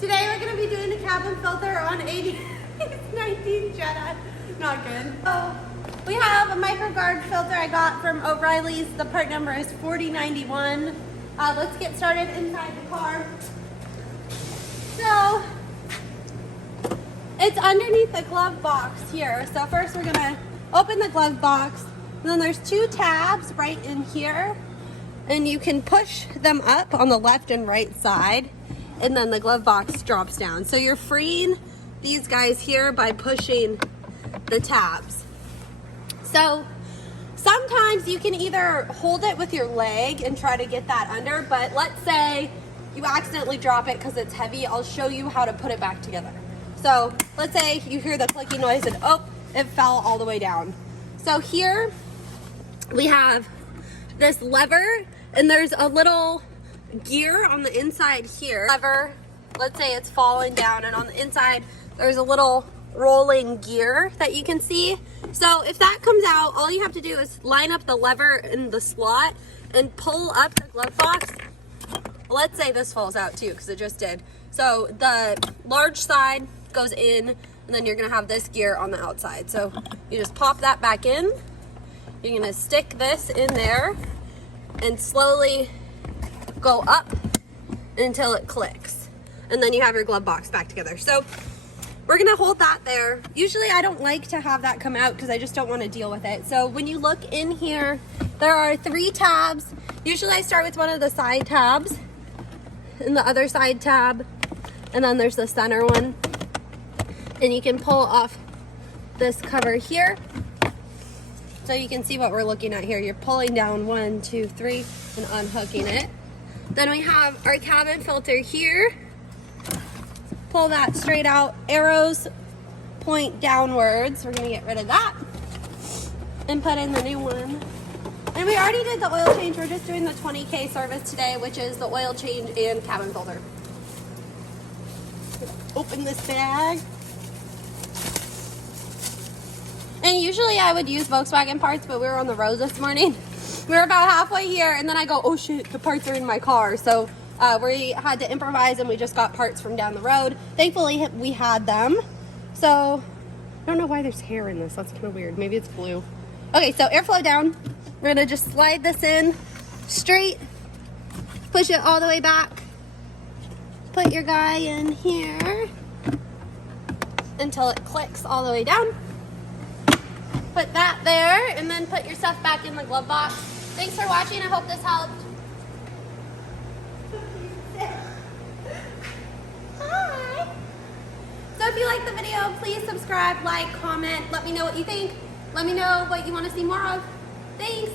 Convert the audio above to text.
Today we're going to be doing a cabin filter on a 19 Jetta. Not good. So we have a microguard filter I got from O'Reilly's. The part number is 4091. Let's get started inside the car. So it's underneath the glove box here. So first we're going to open the glove box. And then there's two tabs right in here. And you can push them up on the left and right side. And then the glove box drops down. So you're freeing these guys here by pushing the tabs. So sometimes you can either hold it with your leg and try to get that under, but let's say you accidentally drop it because it's heavy. I'll show you how to put it back together. So let's say you hear the clicking noise and oh, it fell all the way down. So here we have this lever and there's a little gear on the inside here. Lever, let's say it's falling down, and on the inside there's a little rolling gear that you can see. So if that comes out, all you have to do is line up the lever in the slot and pull up the glove box. Let's say this falls out too, because it just did. So the large side goes in, and then you're gonna have this gear on the outside. So you just pop that back in. You're gonna stick this in there and slowly go up until it clicks, and then you have your glove box back together. So we're gonna hold that there. Usually I don't like to have that come out because I just don't want to deal with it. So when you look in here, there are 3 tabs. Usually I start with one of the side tabs and the other side tab, and then there's the center one, and you can pull off this cover here. So you can see what we're looking at here. You're pulling down 1, 2, 3 and unhooking it. Then we have our cabin filter here. Pull that straight out. Arrows point downwards. We're gonna get rid of that and put in the new one. And we already did the oil change. We're just doing the 20K service today, which is the oil change and cabin filter. Open this bag. And usually I would use Volkswagen parts, but we were on the road this morning. We were about halfway here, and then I go, oh shit, the parts are in my car. So we had to improvise, and we just got parts from down the road. Thankfully, we had them. So I don't know why there's hair in this. That's kind of weird. Maybe it's blue. Okay, so airflow down. We're gonna just slide this in straight, push it all the way back. Put your guy in here until it clicks all the way down. Put that there, and then put your stuff back in the glove box. Thanks for watching. I hope this helped. Hi. So if you like the video, please subscribe, like, comment. Let me know what you think. Let me know what you want to see more of. Thanks.